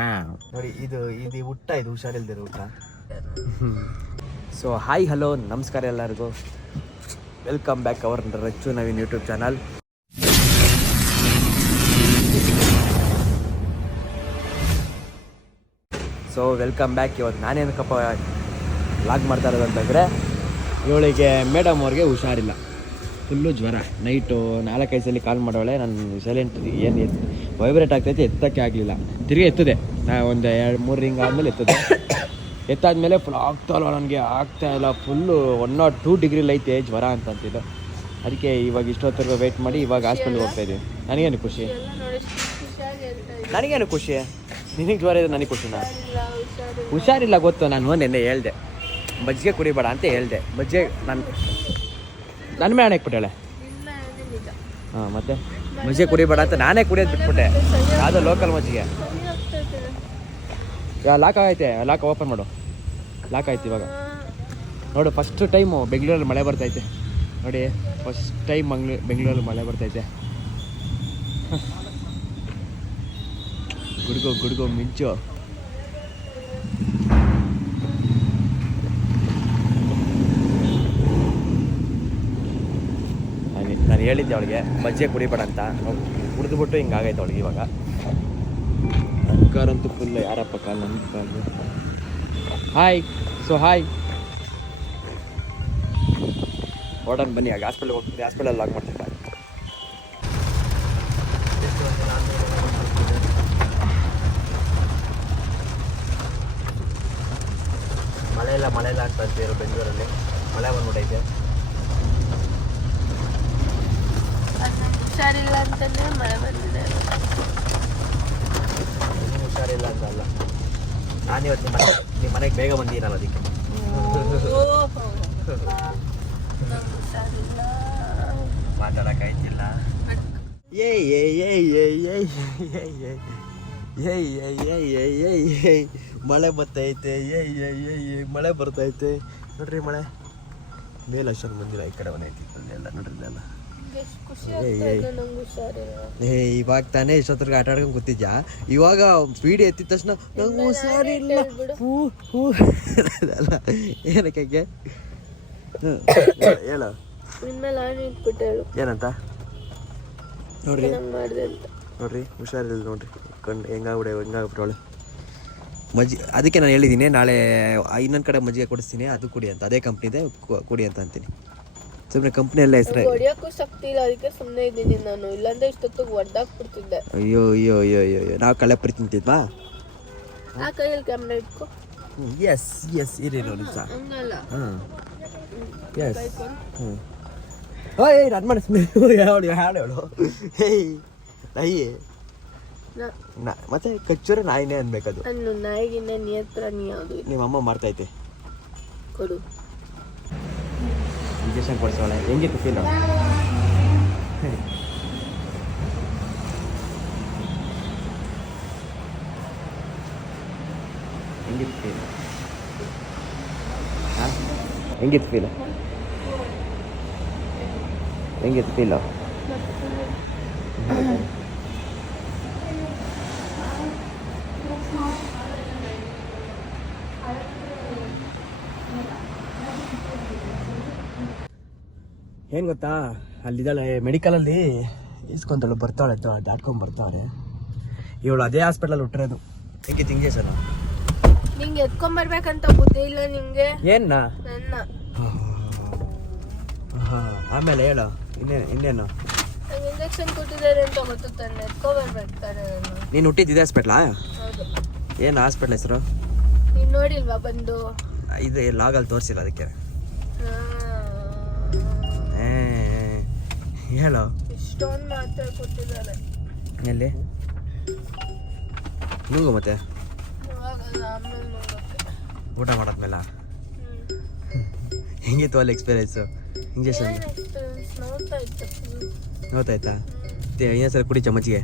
ನೋಡಿ ಇದು ಊಟ, ಇದು ಹುಷಾರಿಲ್ದಿರೋ ಊಟ. ಸೊ ಹಾಯ್ ಹಲೋ ನಮಸ್ಕಾರ ಎಲ್ಲರಿಗೂ, welcome back hour Rachchu Naveen YouTube channel. So welcome back. ಇವತ್ತು ನಾನೇನಕ್ಕಪ್ಪ ಲಾಗ್ ಮಾಡ್ತಾ ಇರೋದು ಅಂತಂದರೆ, ಇವಳಿಗೆ ಮೇಡಮ್ ಅವ್ರಿಗೆ ಹುಷಾರಿಲ್ಲ, ಫುಲ್ಲು ಜ್ವರ. ನೈಟು 4-5 ಸಲ ಕಾಲ್ ಮಾಡೋಳೆ, ನಾನು ಸೈಲೆಂಟ್ ಏನು ವೈಬ್ರೇಟ್ ಆಗ್ತೈತೆ, ಎತ್ತಕ್ಕೆ ಆಗಲಿಲ್ಲ. ತಿರುಗಿ ಎತ್ತದೆ, ಒಂದು 2-3 ರಿಂಗ್ ಆದಮೇಲೆ ಎತ್ತದೆ. ಎತ್ತಾದ್ಮೇಲೆ ಫುಲ್ ಆಗ್ತಾಯಿಲ್ಲ, ನನಗೆ ಆಗ್ತಾಯಿಲ್ಲ, ಫುಲ್ಲು 102 ಡಿಗ್ರಿಲಿ ಐತೆ ಜ್ವರ ಅಂತಂತಿದ್ದು. ಅದಕ್ಕೆ ಇವಾಗ ಇಷ್ಟೊತ್ತರೆಗೂ ವೆಯ್ಟ್ ಮಾಡಿ ಇವಾಗ ಹಾಸ್ಪಿಟ್ಲಿಗೆ ಹೋಗ್ತಾಯಿದ್ದೀವಿ. ನನಗೇನು ಖುಷಿ, ನಿನಗೆ ಜ್ವರ ಇದೆ, ನನಗೆ ಖುಷಿನಾ? ಹುಷಾರಿಲ್ಲ ಗೊತ್ತು, ನಾನು ನೆನ್ನೆ ಹೇಳ್ದೆ ಮಜ್ಜಿಗೆ ಕುಡಿಬೇಡ ಅಂತ ಹೇಳ್ದೆ. ಮಜ್ಜಿಗೆ ನನ್ನ ಮೇಲೆ ಹಾಕ್ಬಿಟ್ಟಾಳೆ. ಹಾಂ, ಮತ್ತೆ ಮಜ್ಜಿಗೆ ಕುಡಿಬೇಡ ಅಂತ ನಾನೇ ಕುಡಿಯೋದು ಬಿಟ್ಬಿಟ್ಟೆ. ಯಾವುದೋ ಲೋಕಲ್ ಮಜ್ಜಿಗೆ. ಲಾಕ್ ಆಗೈತೆ, ಲಾಕ್ ಓಪನ್ ಮಾಡು. ಲಾಕ್ ಆಯ್ತು ಇವಾಗ. ನೋಡು, ಫಸ್ಟ್ ಟೈಮು ಬೆಂಗಳೂರಲ್ಲಿ ಮಳೆ ಬರ್ತೈತೆ ನೋಡಿ, ಫಸ್ಟ್ ಟೈಮ್ ಬೆಂಗಳೂರಲ್ಲಿ ಮಳೆ ಬರ್ತೈತೆ. ಗುಡ್ಗೋ ಮಿಂಚು. ನಾನು ಹೇಳಿದ್ದೆ ಅವಳಿಗೆ ಮಜ್ಜಿಗೆ ಕುಡಿಬೇಡ ಅಂತ, ಕುಡಿದ್ಬಿಟ್ಟು ಹಿಂಗಾಗೈತೆ ಅವಳಿಗೆ ಇವಾಗ. ಕಾರಂತೂ ಫುಲ್ ಯಾರಪ್ಪ ಕಾಲು ನನ್ನ ಕಾಲು. ಹಾಯ್, ಸೊ ಹಾಯ್, ಓಡನ್ ಬನ್ನಿ. ಆಗ ಹಾಸ್ಪಿಟಲ್ಗೆ ಹೋಗ್ತೀನಿ, ಹಾಸ್ಪಿಟಲ್ ಲಾಗ್ ಮಾಡ್ತೀನಿ. ಮಳೆ ಇಲ್ಲ ಅಂತ ಅಂತೀರು ಬೆಂಗಳೂರಲ್ಲಿ. ಮಳೆ ಬಂದ್ಬಿಟ್ಟೈತೆ. ಹುಷಾರಿಲ್ಲ ಅಂತಂದ್ರೆ ಮಳೆ ಬಂದಿದೆ. ಹುಷಾರಿಲ್ಲ ಅಂತ ಅಲ್ಲ, ನಾನಿವತ್ತು ನಿಮ್ಮ ಮನೆಗೆ ಬೇಗ ಬಂದಿರಲ್ಲ, ಅದಕ್ಕೆ. ಮಾತಾಡೋಕ್ಕಾಯ್ತಿಲ್ಲ. ಮಳೆ ಬರ್ತೈತೆ, ಮಳೆ ಬರ್ತೈತೆ ನೋಡ್ರಿ. ಮಳೆ ಮೇಲೆ ಅಷ್ಟೊಂದು ಬಂದಿಲ್ಲ, ಈ ಕಡೆ ಬಂದೈತಿ ಎಲ್ಲ ನೋಡ್ರಿ. ಎಲ್ಲ ಇವಾಗ ತಾನೇ ಇಷ್ಟೊತ್ತರ್ಗ ಆಟ ಆಡ್ಕೊಂಡು ಕೂತಿದ್ಯಾ. ಇವಾಗ ಪೀಡಿ ಎತ್ತಿದ ತಕ್ಷಣ ನಂಗೆ ಹುಷಾರಿಲ್ಲ ಅಲ್ಲ ಏನಕ್ಕೆ ಹೇಳು. ಏನಂತ ನೋಡ್ರಿ, ಹುಷಾರಿಲ್ಲ ನೋಡ್ರಿ, ಕಣ್ಣು ಹೆಂಗಾಗ್ಬಿಟ್ಟವಳೆ. ಅದಕ್ಕೆ ನಾನು ಹೇಳಿದ್ದೀನಿ, ನಾಳೆ ಇನ್ನೊಂದು ಕಡೆ ಮಜ್ಜಿಗೆ ಕೊಡಿಸ್ತೀನಿ, ಅದು ಕುಡಿ ಅಂತ. ಅದೇ ಕಂಪ್ನಿದೆ, ಕುಡಿ ಅಂತ ಅಂತೀನಿ. ಸುಮ್ಮನೆ ಕಂಪ್ನಿ ಎಲ್ಲ ಹೆಸರು ಹೊಡಿಯೋಕ್ಕೂ ಶಕ್ತಿ ಇಲ್ಲ, ಅದಕ್ಕೆ ಸುಮ್ಮನೆ ಇದ್ದೀನಿ ನಾನು. ಇಲ್ಲಾಂದ್ರೆ ಇಷ್ಟೊತ್ತಿಗೆ ಒಡ್ಡಾಕ್ಬಿಡ್ತಿದ್ದೆ. ಅಯ್ಯೋ ನಾವು ಕಳೆಪುರಿ ತಿಂತಿದ್ವಾ? ಆ ಕೈಯಲ್ಲಿ ಕ್ಯಾಮ್ರಾ ಇಟ್ಕೊ. ಎಸ್ ಇರಿ ನೋಡಿ ಸಾ. ಹಂಗಲ್ಲ. ಎಸ್ ಓಯ್ ರನ್ ಮಾಡಿಸ್ಮೇಲೆ ಹೇಳು. ಮತ್ತೆ ಕಚ್ಚೂರ ನಾಯಿನೇ ಅನ್ಬೇಕದು. ನಾನು ನಾಯಿಗಿನ್ನ ನಿಯತ್ರ ನೀ ಯಾವುದು. ನಿಮ್ಮ ಅಮ್ಮ ಮಾಡ್ತೈತೆ, ಕೊಡು. ಇಂಜೆಕ್ಷನ್ ಕೊಡಿಸೋಣ. ಹೆಂಗಿತ್ತು ಫೀಲ್? ಹೆಂಗಿತ್ತು ಫೀಲ್? ಹೆಂಗಿತ್ತು ಫೀಲ್? ಹೆಂಗಿತ್ತು ಫೀಲು? ಏನು ಗೊತ್ತಾ, ಅಲ್ಲಿದ್ದಾಳೆ ಮೆಡಿಕಲಲ್ಲಿ ಇಸ್ಕೊಂತಾಳೆ, ಬರ್ತಾಳೆ ದಾಟ್ಕೊಂಡು ಬರ್ತಾಳೆ. ಇವಳು ಅದೇ ಹಾಸ್ಪಿಟಲ್ ಹುಟ್ಟಿರೋದು. ಹೆಂಗಿತ್ತು ಇಂಜೆಕ್ಷನ್? ನಿಂಗೆ ಎತ್ಕೊಂಡ್ಬರ್ಬೇಕಂತ ಬುದ್ಧಿ ಇಲ್ಲ ನಿಂಗೆ? ಏನ್ನ ನನ್ನ ಆಮೇಲೆ ಹೇಳು, ಇನ್ನೇನು? ನಂಗೆ ಇಂಜೆಕ್ಷನ್ ಕೊಟ್ಟಿದ್ದಾರೆ ಅಂತ ಗೊತ್ತು ತಾನೆ, ಎತ್ಕೊಬರ್ಬೇಕಾರೆ. ನೀನು ಹುಟ್ಟಿದ್ದಿದೆ ಹಾಸ್ಪಿಟ್ಲಾ? ಹೌದು. ಏನು ಹಾಸ್ಪಿಟ್ಲ್ ಹೆಸರು? ನೀನು ನೋಡಿಲ್ವಾ ಬಂದು? ಇದು ಲಾಗಲ್ಲಿ ತೋರಿಸಿಲ್ಲ, ಅದಕ್ಕೆ. ಹೇಳು. ಇಷ್ಟೊಂದು ಮಾತ್ರ ಕೊಟ್ಟಿದ್ದಾರೆ. ಎಲ್ಲಿ ನುಂಗು? ಮತ್ತೆ ಆಮೇಲೆ ನೋಡೋಕ್ಕೆ ಊಟ ಮಾಡಾದ್ಮೇಲೆ ಹೆಂಗಿತ್ತು ಅಲ್ಲಿ ಎಕ್ಸ್ಪೀರಿಯನ್ಸು? ಇಂಜೆಕ್ಷನ್ ನೋಡ್ತಾಯ್ತಾ? ಇನ್ನೊಂದ್ಸಲ ಕುಡಿ ಚಮಚಿಗೆ,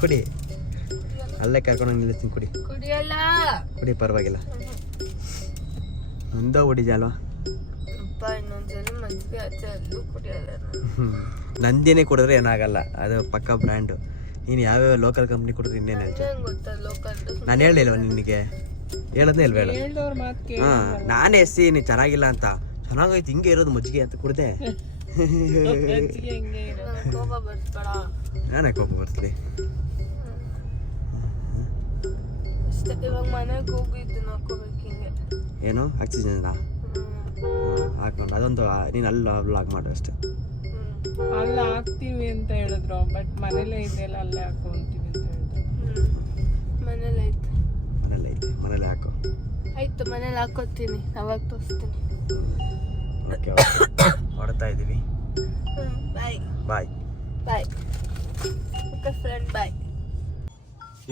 ಕುಡಿ. ಅಲ್ಲೇ ಕರ್ಕೊಂಡು ನಿಲ್ಲಿಸ್ತೀನಿ, ಕುಡಿ. ಕುಡಿ, ಪರವಾಗಿಲ್ಲ. ಒಂದ ಹೊಡಿದೆ ಅಲ್ವಾ? ನಂದಿನೇ ಕುಡಿದ್ರೆ ಏನಾಗಲ್ಲ, ಅದು ಪಕ್ಕ ಬ್ರ್ಯಾಂಡು. ನೀನು ಯಾವ್ಯಾವ ಲೋಕಲ್ ಕಂಪ್ನಿ ಕೊಟ್ಟರೆ ಇನ್ನೇನು ಹೇಳ್ತೀನಿ. ನಂಗೆ ಗೊತ್ತಾ ಲೋಕಲ್ ನಾನು ಹೇಳಿಲ್ವ ನಿನಗೆ? ಹೇಳೋದೇ ಇಲ್ವ? ಹೇಳ. ಹೇಳ್ದವ್ರ ಮಾತು ಕೇಳಿ ಹಾಂ, ನಾನೇ ಎಸ್ಸಿ ನೀ ಚೆನ್ನಾಗಿಲ್ಲ ಅಂತ. ಚೆನ್ನಾಗೈತೆ ಹಿಂಗೆ ಇರೋದು ಮಜ್ಜಿಗೆ ಅಂತ ಕುಡ್ದೆ. ಹೆಂಗೆ ಇರೋದು. ಕೋಪ ಬರ್ಸ್ಬೇಡ ನಾನೇ ಕೋಪ ಬರ್ತೀನಿ. ಅಷ್ಟೇ. ಇವಾಗ ಮನೆಗೆ ಹೋಗಿ ಇದನ್ನ ಹಾಕೋಬೇಕು ಹಿಂಗೆ. ಏನು ಆಕ್ಸಿಜನ್ ಹಾಕೊಂಡು ಅದೊಂದು ನೀನು ಅಲ್ಲಿ ಬ್ಲಾಗ್ ಮಾಡು ಅಷ್ಟೇ. ಅಲ್ಲ ಹಾಕ್ತೀವಿ ಅಂತ ಹೇಳಿದ್ರು, ಬಟ್ ಮನೇಲೇ ಇದೆಯಲ್ಲ ಅಲ್ಲೇ ಹಾಕೊಂತೀವಿ ಅಂತ ಹೇಳಿದ್ರು. ಮನೇಲಿ ಐತೆ. ಮನೇಲಿ ಐತೆ, ಮನೇಲಿ ಹಾಕು. ಆಯ್ತು, ಮನೇಲಿ ಹಾಕೋತೀನಿ, ಅವಾಗ ತೋರಿಸ್ತೀನಿ. ಓಕೆ ಹೊಡ್ತಾ ಇದ್ದೀವಿ. ಬಾಯ್ ಬಾಯ್ ಬಾಯ್. ಓಕೆ ಫ್ರೆಂಡ್, ಬಾಯ್.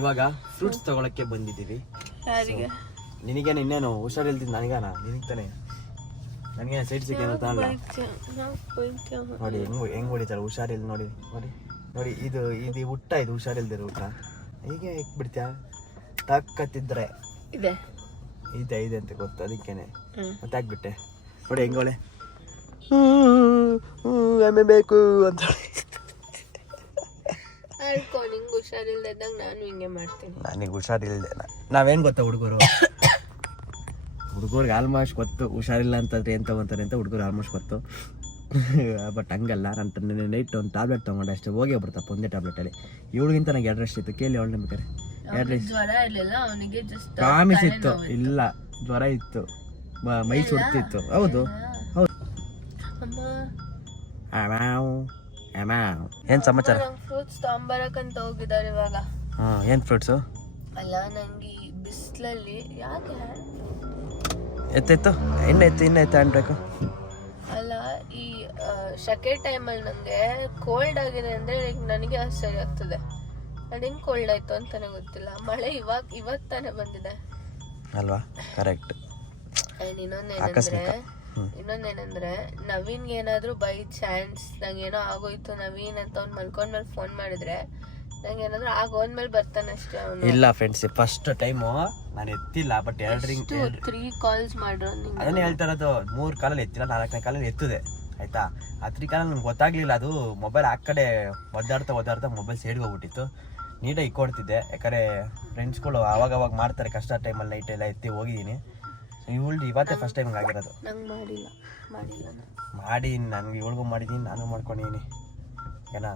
ಇವಾಗ ಫ್ರೂಟ್ಸ್ ತಗೊಳಕ್ಕೆ ಬಂದಿದ್ದೀವಿ. ಯಾರಿಗೆ? ನಿನಗೇನು ಇನ್ನೇನು ಹುಷಾರಿಲ್ತಿದ್ದು ನನಗಾನ? ನಿನಗೆ ತಾನೆ. ನನಗೇನು ಸೈಡ್ ಸಿಕ್ಕೇನೋ ತಾನಲ್ಲ. ನೋಡಿ ಹೆಂಗ್ ಹೊಡಿತಾರೆ ಹುಷಾರಿಲ್ಲ. ನೋಡಿ ನೋಡಿ ನೋಡಿ, ಇದು ಊಟ, ಇದು ಹುಷಾರಿಲ್ದಿರೋ ಊಟ. ಹೀಗೆ ಬಿಡ್ತೀಯ ತಾಕತ್ತಿದ್ರೆ ಇದೆ ಇದೆ ಅಂತ ಗೊತ್ತು, ಅದಕ್ಕೇನೆ ಮತ್ತೆ ಹಾಕ್ಬಿಟ್ಟೆ. ನೋಡಿ ಹೆಂಗೋಳೆ ಎಮ್ಮೆ ಬೇಕು ಅಂತ. ಆಡ್ಕೊ, ನಿಂಗೆ ಹುಷಾರಿಲ್ದಾಗ ನಾನು ಹಿಂಗೆ ಮಾಡ್ತೀನಿ. ನನಗೆ ಹುಷಾರಿಲ್ಲದೆ ನಾವೇನು ಗೊತ್ತಾ ಹುಡುಗರಿಗೆ ಆಲ್ಮೋಸ್ಟ್ ಗೊತ್ತು ಹುಷಾರಿಲ್ಲ ಅಂತಂದ್ರೆ ಏನು ತಗೊಂತಾರೆ ಅಂತ. ಹುಡುಗರು ಆಲ್ಮೋಸ್ಟ್ ಗೊತ್ತು. ಬಟ್ ಹಂಗಲ್ಲ. ನಾನು ನೈಟ್ ಒಂದು ಟ್ಯಾಬ್ಲೆಟ್ ತೊಗೊಂಡೆ ಅಷ್ಟೇ, ಹೋಗೇ ಬಿಡ್ತಪ್ಪ ಒಂದೇ ಟ್ಯಾಬ್ಲೆಟಲ್ಲಿ. ಇವಳಿಗಿಂತ ನನಗೆ 2 ರಷ್ಟು ಇತ್ತು. ಕೇಳಿ ಅವಳು ನಂಬೇಕಾರೆ 2 ರಷ್ಟು ಜ್ವರ ಇರಲಿಲ್ಲ ಅವನಿಗೆ, ಜಸ್ಟ್ ಪ್ರಾಮಿಸ್ ಇತ್ತು. ಇಲ್ಲ, ಜ್ವರ ಇತ್ತು, ಮೈ ಸುಡ್ತಿತ್ತು. ಹೌದು ಹೌದು. ಏನು ಸಮಾಚಾರ? ಫ್ರೂಟ್ಸ್ ತಗೊಂಬರಕಂತ ಹೋಗಿದ್ದಾರೆ ಇವಾಗ. ಹಾಂ, ಏನು ಫ್ರೂಟ್ಸು? ಅಲ್ಲ, ನಂಗೆ ಈ ಬಿಸಿಲಲ್ಲಿ ಯಾಕೆ ಎತ್ತಿತ್ತು ಇನ್ನೆತ್ತು ಅನ್ಬೇಕು. ಅಲ್ಲ, ಈ ಶಕೆ ಟೈಮಲ್ಲಿ ನನಗೆ ಕೋಲ್ಡ್ ಆಗಿದೆ ಅಂದರೆ ನನಗೆ ಸರಿ ಆಗ್ತದೆ. ಅದು ಹೆಂಗೆ ಕೋಲ್ಡ್ ಆಯಿತು ಅಂತಾನೆ ಗೊತ್ತಿಲ್ಲ. ಮಳೆ ಇವತ್ತು ತಾನೇ ಬಂದಿದೆ ಅಲ್ವಾ? ಕರೆಕ್ಟ್. ಇನ್ನೊಂದೇನಂದ್ರೆ ನವೀನ್ಗೆ ಏನಾದರೂ ಬೈ ಚಾನ್ಸ್ ನಂಗೇನೋ ಆಗೋಯ್ತು ನವೀನ್ ಅಂತ ಅವ್ನು ಮಲ್ಕೊಂಡ್ಮೇಲೆ ಫೋನ್ ಮಾಡಿದ್ರೆ ನಂಗೆ ಏನಾದರೂ ಆಗೋದ್ಮೇಲೆ ಬರ್ತಾನೆ ಅಷ್ಟೇ ಅವನು. ಇಲ್ಲ ಫ್ರೆಂಡ್ಸ್, ಫಸ್ಟ್ ಟೈಮು ನಾನು ಎತ್ತಿಲ್ಲ. ಬಟ್ 3 ಕಾಲ್ಸ್ ಮಾಡ್ರು. ಅದನ್ನೇ ಹೇಳ್ತಾ ಇರೋದು. 3 ಕಾಲಲ್ಲಿ ಎತ್ತಿಲ್ಲ, 4ನೇ ಕಾಲಲ್ಲಿ ಎತ್ತಿದೆ ಆಯ್ತಾ. ಆ 3 ಕಾಲಲ್ಲಿ ನಂಗೆ ಗೊತ್ತಾಗ್ಲಿಲ್ಲ. ಅದು ಮೊಬೈಲ್ ಆ ಕಡೆ ಒದ್ದಾಡ್ತಾ ಮೊಬೈಲ್ ಸೈಡ್ಗೆ ಹೋಗ್ಬಿಟ್ಟಿತ್ತು. ನೀಟಾಗಿ ಇಕ್ಕೊಡ್ತಿದ್ದೆ, ಯಾಕಂದರೆ ಫ್ರೆಂಡ್ಸ್ಗಳು ಅವಾಗ ಮಾಡ್ತಾರೆ ಕಷ್ಟ ಟೈಮಲ್ಲಿ. ನೈಟ್ ಎಲ್ಲ ಎತ್ತಿ ಹೋಗಿದ್ದೀನಿ. ಇವತ್ತೇ ಫಸ್ಟ್ ಟೈಮ್ ಆಗಿರೋದು. ನಂಗೆ ಮಾಡಿ ನನಗೆ ಇವಳಿಗೂ ಮಾಡಿದ್ದೀನಿ, ನಾನು ಮಾಡ್ಕೊಂಡಿದ್ದೀನಿ. ಓಕೆನಾ?